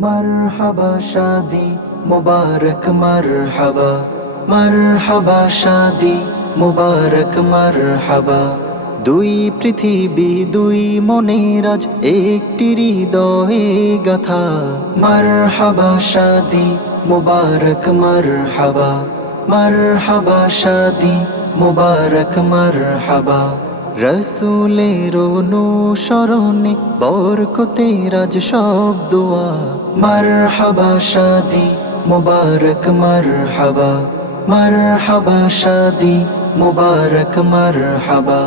মারহাবা, শাদি মুবারক, মারহাবা। মারহাবা, শাদি মুবারক, মারহাবা। দুই পৃথিবী, দুই মনের আজ একটি হৃদয়ে গাথা। মারহাবা, শাদি মুবারক, মারহাবা। মারহাবা, শাদি মুবারক, মারহাবা। রসুলের অনুসরণে বরকতে রাজ সব দোয়া। মারহাবা শাদি, মুবারক মারহাবা। মারহাবা শাদি, মুবারক মারহাবা।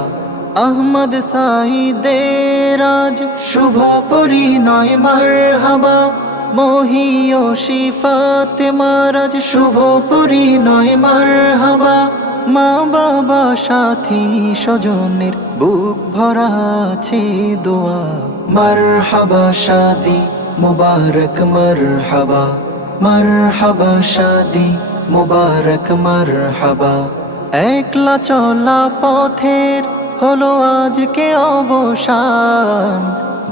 আহমদ সাইদের রাজ শুভ পরিণয় মারহাবা। মহিও শিফাতে মারাজ শুভ পরিণয় মারহাবা। মা বাবা, সাথী স্বজনের বুক ভরা আছে দোয়া। মারহাবা শাদি মুবারক মার হাবা মার হাবা শাদি মুবারক মারহাবা। একলা চলা পথের হলো আজকে অবসান।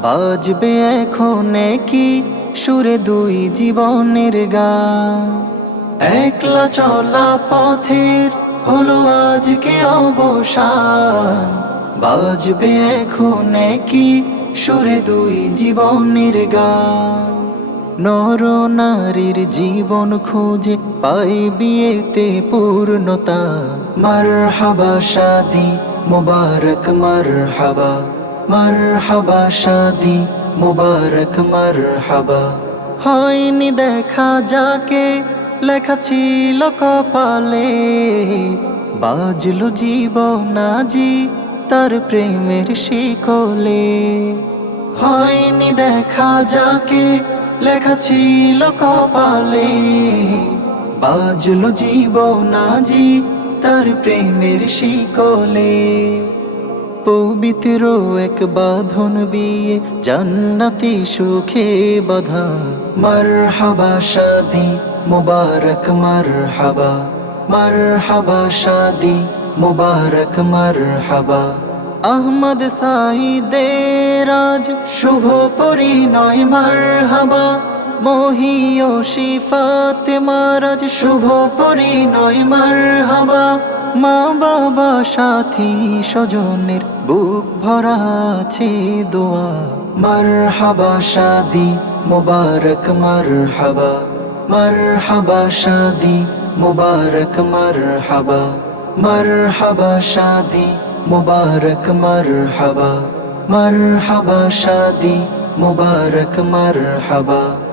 বাজবে এখন কি সুরে দুই জীবনের গান। একলা চলা পথের হলো আজকে অবসান। বাজবে এখন কি সুরে দুই জীবনের গান নর নারীর জীবন খুঁজে পাই বিয়েতে পূর্ণতা। মারহাবা শাদি, মুবারক মারহাবা। মারহাবা শাদি, মুবারক মারহাবা। হয়নি দেখা যাকে লেখা ছিল কপালে। বাজলো জীবনাজি তার প্রেমের শিকলে। হয়নি দেখা যাকে, লেখা ছিল কপালে। বাজলো জীবনাজি তার প্রেমের শিকলে। পবিত্র এক বাঁধন বিয়ে, জান্নাতি সুখে বাধা। মারহাবা শাদি, মুবারক মারহাবা। মারহাবা শাদি, মুবারক মারহাবা। আহমদ সাইদের রাজ শুভ পরিণয়, মারহাবা। মহিও শিফাতে মারাজ শুভ পরিণয়, মারহাবা। মা বাবা, সাথী স্বজনের বুক ভরা আছে দোয়া। মারহাবা শাদি মুবারক মারহাবা। মারহাবা শাদি মুবারক মারহাবা। মারহাবা শাদি মুবারক মারহাবা। মারহাবা শাদি মুবারক মারহাবা।